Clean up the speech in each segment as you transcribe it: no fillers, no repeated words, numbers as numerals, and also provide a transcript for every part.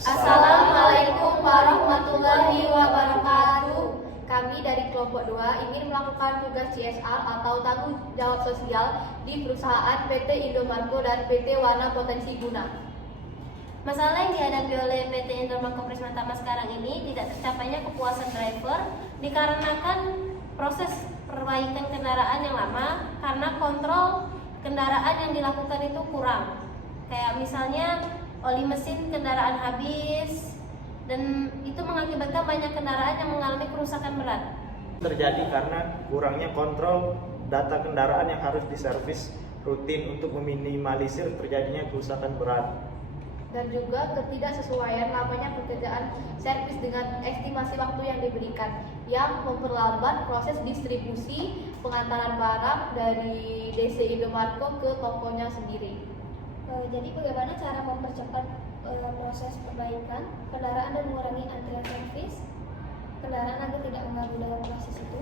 Assalamualaikum warahmatullahi wabarakatuh. Kami dari kelompok 2 ingin melakukan tugas CSR atau tanggung jawab sosial di perusahaan PT Indomarko dan PT Wana Potensi Guna. Masalah yang dihadapi oleh PT Indomarko Prisma Tama sekarang ini tidak tercapainya kepuasan driver dikarenakan proses perbaikan kendaraan yang lama karena kontrol kendaraan yang dilakukan itu kurang. Kayak misalnya oli mesin kendaraan habis, dan itu mengakibatkan banyak kendaraan yang mengalami kerusakan berat. Terjadi karena kurangnya kontrol data kendaraan yang harus diservis rutin untuk meminimalisir terjadinya kerusakan berat. Dan juga ketidaksesuaian lamanya pekerjaan servis dengan estimasi waktu yang diberikan, yang memperlambat proses distribusi pengantaran barang dari DC Indomarko ke tokonya sendiri. Jadi bagaimana cara mempercepat proses perbaikan kendaraan dan mengurangi antrian servis kendaraan agar tidak mengganggu dalam proses itu?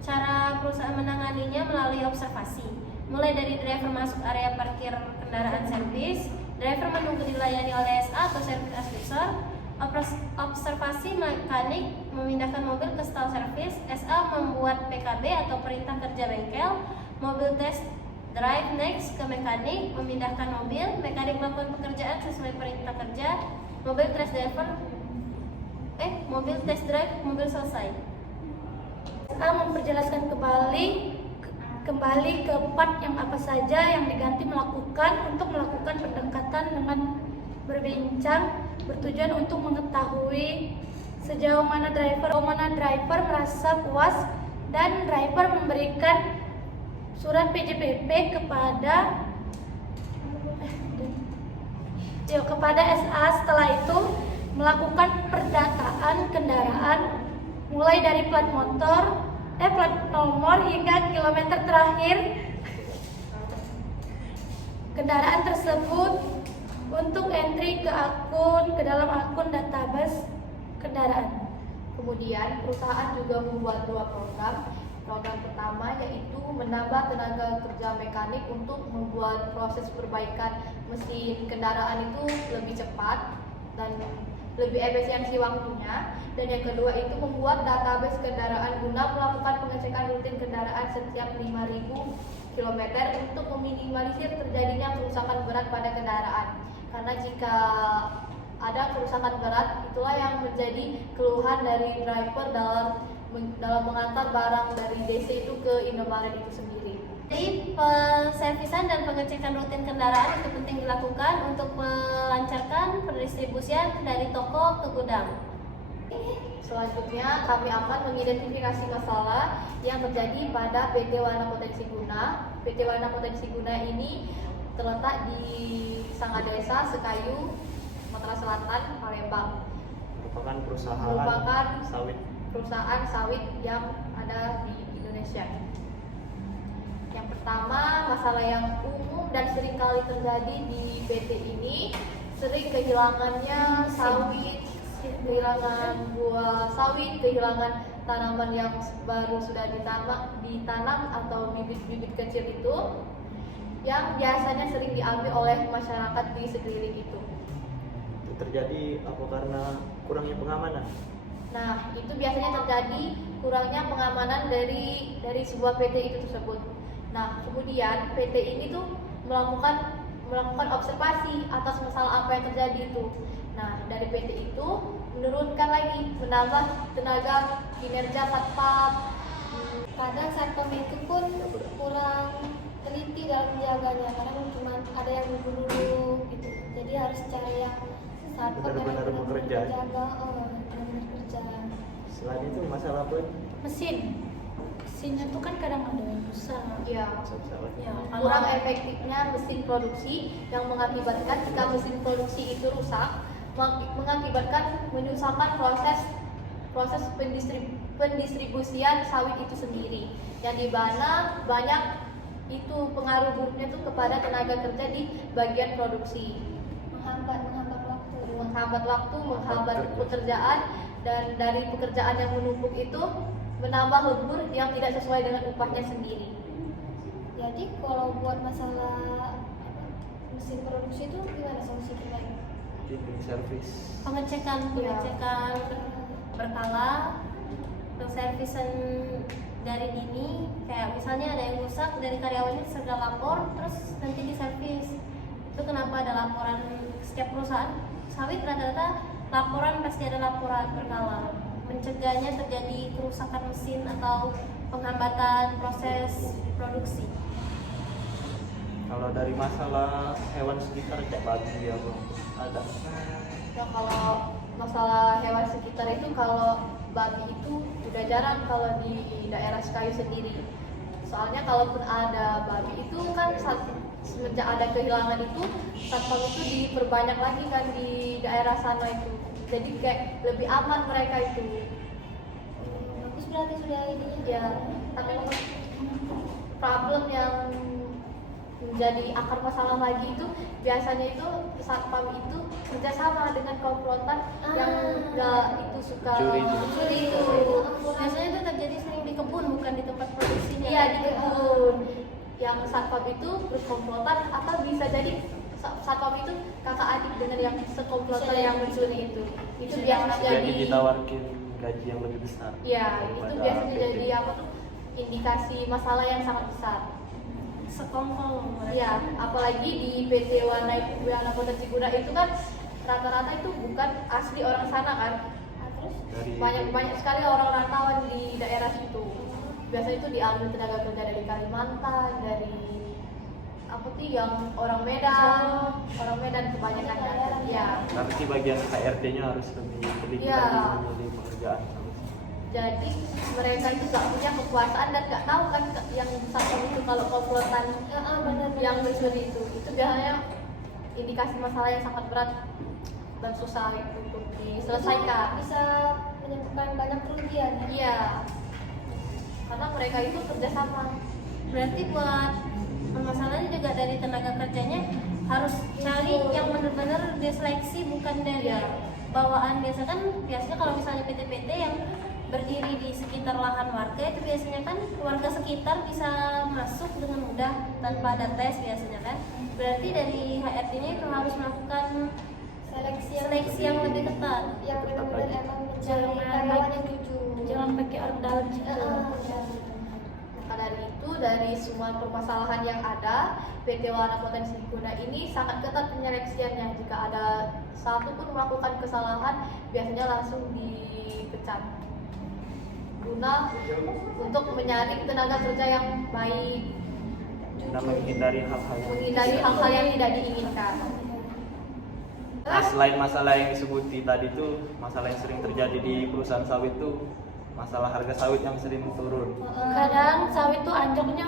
Cara perusahaan menanganinya melalui observasi, mulai dari driver masuk area parkir kendaraan servis, driver menunggu dilayani oleh SA atau service advisor, observasi mekanik memindahkan mobil ke stall servis, SA membuat PKB atau perintah kerja bengkel, mobil test drive next ke mekanik memindahkan mobil, mekanik melakukan pekerjaan sesuai perintah kerja, mobil test drive mobil selesai. SA memperjelaskan kembali ke part yang apa saja yang diganti melakukan untuk melakukan pendekatan dengan berbincang bertujuan untuk mengetahui sejauh mana driver merasa puas dan driver memberikan surat PJPP kepada SA. Setelah itu melakukan perdataan kendaraan mulai dari plat nomor hingga kilometer terakhir kendaraan tersebut untuk entry ke dalam akun database kendaraan. Kemudian perusahaan juga membuat 2 program. Program pertama yaitu menambah tenaga kerja mekanik untuk membuat proses perbaikan mesin kendaraan itu lebih cepat dan lebih efisiensi waktunya. Dan yang kedua itu membuat database kendaraan guna melakukan pengecekan rutin kendaraan setiap 5.000 km untuk meminimalisir terjadinya kerusakan berat pada kendaraan. Karena jika ada kerusakan berat, itulah yang menjadi keluhan dari driver dalam mengantar barang dari DC itu ke Indomaret itu sendiri. Jadi penservisan dan pengecekan rutin kendaraan itu penting dilakukan untuk melancarkan pendistribusian dari toko ke gudang. Selanjutnya kami akan mengidentifikasi masalah yang terjadi pada PT Wana Potensi Guna. PT Wana Potensi Guna ini terletak di Sangadesa, Sekayu, Sumatera Selatan, Palembang. Merupakan perusahaan sawit yang ada di Indonesia. Yang pertama, masalah yang umum dan sering kali terjadi di PT ini, sering kehilangannya sawit, kehilangan buah sawit, kehilangan tanaman yang baru sudah ditanam atau bibit-bibit kecil itu yang biasanya sering diambil oleh masyarakat di sekeliling itu. Itu terjadi apa karena kurangnya pengamanan? Nah, itu biasanya terjadi kurangnya pengamanan dari sebuah PT itu tersebut. Nah, kemudian PT ini tuh melakukan observasi atas masalah apa yang terjadi itu. Nah, dari PT itu menurunkan lagi, menambah tenaga kinerja satpam. Kadang satpam itu pun kurang teliti dalam menjaganya, karena cuma ada yang dulu gitu. Jadi harus cari yang satpam yang Benar-benar bekerja. menjaga, benar-benar kerja. Selain itu masalah apa? Mesinnya tuh kan kadang ada yang rusak. Ya, Ya, kurang efektifnya mesin produksi yang mengakibatkan jika mesin produksi itu rusak, mengakibatkan menyusahkan proses pendistribusian sawit itu sendiri, yang di mana banyak itu pengaruh buruknya tuh kepada tenaga kerja di bagian produksi, menghambat waktu, menghambat pekerjaan, dan dari pekerjaan yang menumpuk itu menambah lembur yang tidak sesuai dengan upahnya sendiri. Jadi kalau buat masalah mesin produksi itu gimana solusi terbaik? rutin di servis. Pengecekan berkala, servisan dari dini, kayak misalnya ada yang rusak dari karyawannya segera lapor, terus nanti diservis. Itu kenapa ada laporan setiap perusahaan sawit, rata-rata laporan pasti ada laporan berkala, mencegahnya terjadi kerusakan mesin atau penghambatan proses produksi. Kalau dari masalah hewan sekitar kayak babi ya bang, ada. Ya, kalau masalah hewan sekitar itu, kalau babi itu udah jarang kalau di daerah Sekayu sendiri. Soalnya kalaupun ada babi itu kan semenjak ada kehilangan itu, satpam itu diperbanyak lagi kan di daerah sana itu. Jadi kayak lebih aman mereka itu. Bagus, berarti sudah ini Ya, tapi problem yang menjadi akar masalah lagi itu biasanya itu satpam itu kerjasama dengan komplotan yang itu suka Curi itu. Biasanya itu terjadi sering di kebun, bukan di tempat produksinya. Iya, di kebun. Yang satpam itu berkomplotan atau bisa jadi satpam itu kakak adik dengan yang sekomplotan yang mencuri itu. Itu biasa Jadi jadi ditawarkan gaji yang lebih besar. ya, itu daripada biasanya PT. jadi apa tuh, indikasi masalah yang sangat besar. Sekongkol. Iya, apalagi di PT Wana Potensi Guna itu kan rata-rata itu bukan asli orang sana kan. terus Dari Banyak sekali orang rantauan di daerah situ. Biasanya itu diambil tenaga kerja dari Kalimantan, dari apa tuh yang orang Medan kebanyakan kan. Ya. Nanti bagian HRD-nya harus lebih teliti Iya. lagi memilih pekerjaan. Jadi mereka itu gak punya kekuasaan dan gak tahu kan yang satpam itu kalau komplotan yang mencuri itu biasanya indikasi masalah yang sangat berat dan susah untuk diselesaikan. bisa menyebabkan banyak kerugian. Iya, karena mereka itu kerjasama. Berarti buat masalahnya juga dari tenaga kerjanya harus cari yang benar-benar diseleksi, bukan dari bawaan. Biasanya kalau misalnya PT-PT yang berdiri di sekitar lahan warga itu biasanya kan warga sekitar bisa masuk dengan mudah tanpa ada tes biasanya kan. Berarti dari HRD-nya itu harus melakukan seleksi yang lebih ketat. Yang benar-benar emang mencari Jangan karyawan yang jujur. Jangan pakai order gitu. Maka dari itu, dari semua permasalahan yang ada, PT Wana Potensi Guna ini sangat ketat penyeleksiannya. Jika ada satu pun melakukan kesalahan, biasanya langsung dipecat. Guna untuk menyaring tenaga kerja yang baik, Dan menghindari hal-hal yang menghindari hal-hal yang tidak diinginkan. Nah, selain masalah yang disebuti tadi itu, masalah yang sering terjadi di perusahaan sawit itu masalah harga sawit yang sering turun. Kadang sawit tuh anjloknya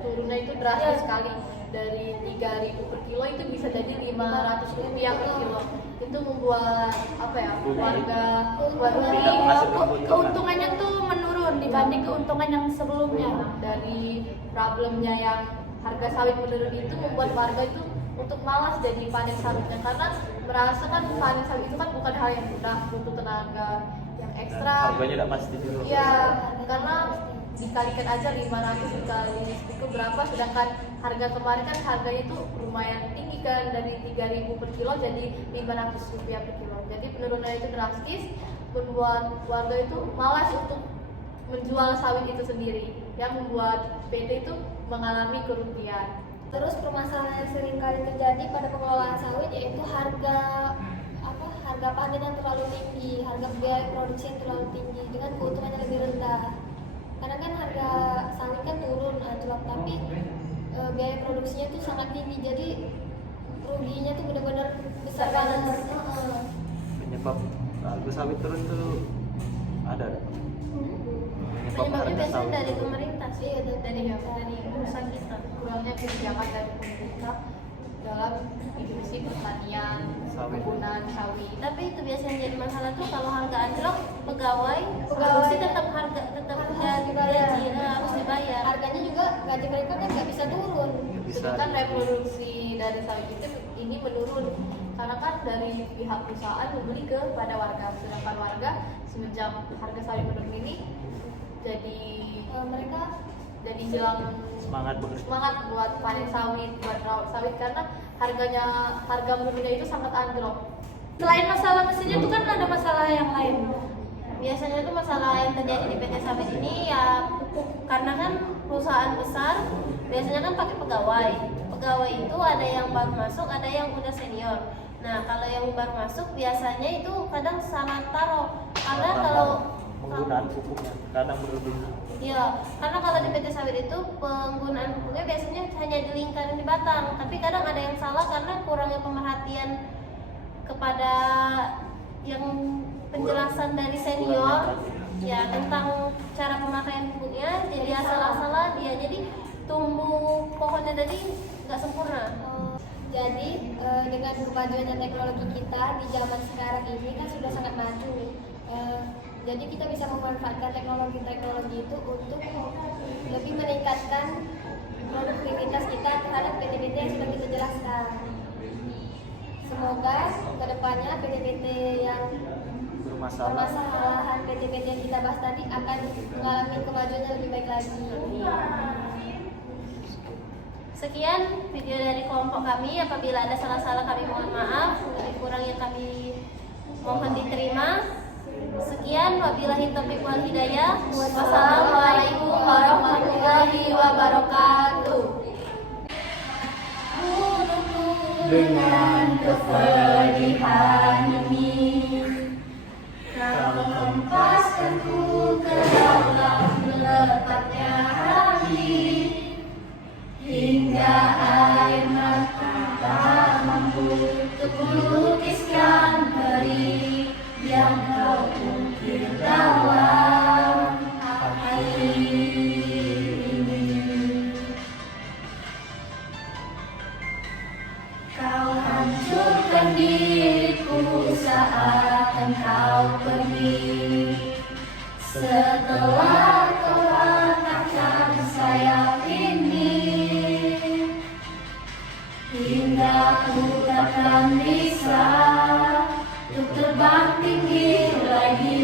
Turunnya itu drastis sekali, dari 3.000 per kilo itu bisa jadi 500 rupiah per kilo. Itu membuat apa ya, warga Tidak menghasilkan keuntungan. keuntungannya tuh menurun dibanding keuntungan yang sebelumnya. Dari problemnya yang harga sawit menurun itu membuat warga itu untuk malas jadi panen sawitnya, karena merasa kan panen sawit itu kan bukan hal yang mudah, butuh tenaga yang Dan ekstra. harganya tidak pasti juga. Ya, karena dikalikan aja 500 dikali itu berapa, sedangkan harga kemarin kan harganya itu lumayan tinggi kan, dari 3.000 per kilo jadi 500 rupiah per kilo. Jadi penurunannya itu drastis, membuat warga itu malas untuk menjual sawit itu sendiri, yang membuat PT itu mengalami kerugian. Terus permasalahan yang sering kali terjadi pada pengelolaan sawit yaitu harga panen yang terlalu tinggi, harga biaya produksi yang terlalu tinggi dengan keuntungan yang lebih rendah. Karena kan harga sawit kan turun anjlok, tapi biaya produksinya itu sangat tinggi, jadi ruginya tuh benar-benar besar banget. Penyebab harga sawit turun tuh ada. Penyebabnya biasanya dari pemerintah sih, Iya, dari perusahaan kita. Kurangnya kebijakan dari pemerintah dalam industri pertanian, Sawit. perkebunan sawit. Tapi itu biasanya jadi masalah tuh kalau harga anjlok, pegawai produksi tetap gaji harus dibayar. Harganya juga gaji mereka kan nggak bisa turun. Bisa Sedangkan reproduksi dari sawit itu ini menurun, karena kan dari pihak perusahaan membeli kepada warga, sedangkan warga semenjak harga sawit menurun ini jadi Mereka jadi hilang Semangat bekerja. semangat buat panen sawit, buat rawat sawit karena harga minyak itu sangat anjlok. Selain masalah mesinnya itu kan ada masalah yang lain. Biasanya tuh masalah yang terjadi di PT Sawit ini ya pupuk, karena kan perusahaan besar biasanya kan pakai pegawai. Pegawai itu ada yang baru masuk, ada yang udah senior. Nah kalau yang baru masuk biasanya itu kadang sangat taruh, karena kalau Penggunaan pupuknya kadang berlebihan. iya, karena kalau di PT Sawit itu penggunaan pupuknya biasanya hanya di lingkaran di batang, tapi kadang ada yang salah karena kurangnya pemerhatian kepada yang penjelasan dari senior ya tentang cara pemakaian pupuknya, jadi asal-asalan dia, jadi tumbuh pohonnya tadi nggak sempurna. Jadi dengan kemajuannya teknologi kita di zaman sekarang ini kan sudah sangat maju. Jadi kita bisa memanfaatkan teknologi itu untuk lebih meningkatkan produktivitas kita terhadap PT-PT yang seperti itu jelaskan. Semoga kedepannya PT-PT yang permasalahan PT-PT yang kita bahas tadi akan mengalami kemajuan yang lebih baik lagi. Sekian video dari kelompok kami. Apabila ada salah-salah kami mohon maaf, lebih kurang yang kami mohon diterima. Sekian, wabillahi taufiq wal hidayah. Wassalamualaikum warahmatullahi wabarakatuh. Dengan kepedihan ini kau hempaskanku ke dalam letaknya hati, hingga air mata tak mampu untuk melukiskan perih yang kau ukir dalam hati ini. Kau hancurkan diriku saat engkau pergi, setelah kau patahkan sayap ini, hingga ku takkan bisa untuk terbang tinggi lagi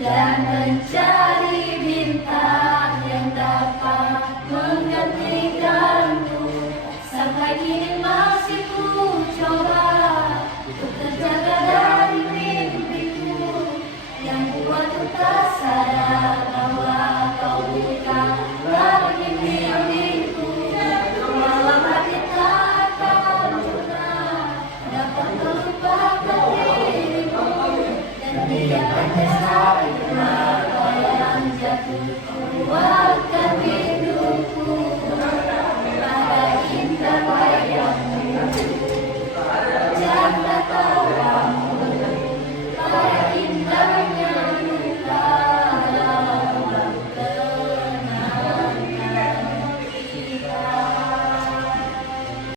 dan mencari bintang yang dapat menggantikanku. Sampai kini masih ku coba untuk terjaga dari mimpiku yang buatku tak sadar